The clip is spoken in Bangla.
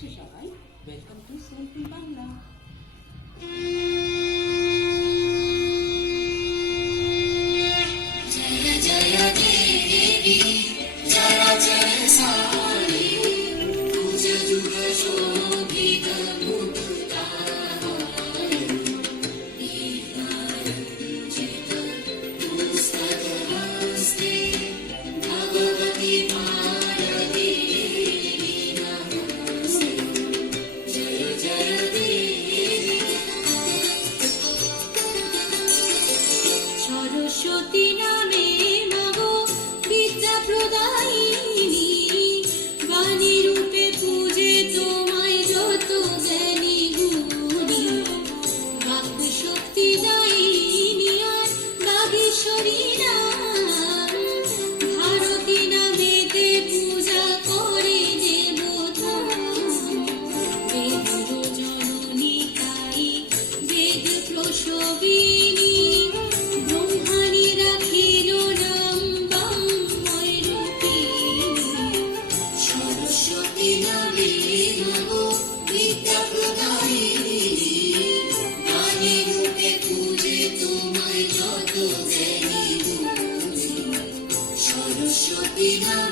আসছে সবাই, ওয়েলকাম টু সোলফুল বাংলা। जय जय देवी चराचर सारी तुझ जुग शोभित मुक्ताहारी दीपारंजित पुस्तकहस्ते भगवती भारती नमस्ते। जय जय देवी सरस्वती नामे मागो विद्या प्रदायिनी बाणी रूपे पूजे তোমায় যত জ্ঞানী গুণী বাক শক্তি দায়িনী আর বাগেশ্বরী নাম ভারতী নামেতে পূজা করে দেবতা বেদ জননী তাই বেদ প্রসবিনী ব্রহ্মাণী রাখিল নাম বাংময় রূপিণী সরস্বতী নামে মাগো বিদ্যা প্রদায়িনী বাণী রূপে পূজে তোমায় যত জ্ঞানী গুণী সরস্বতী নামে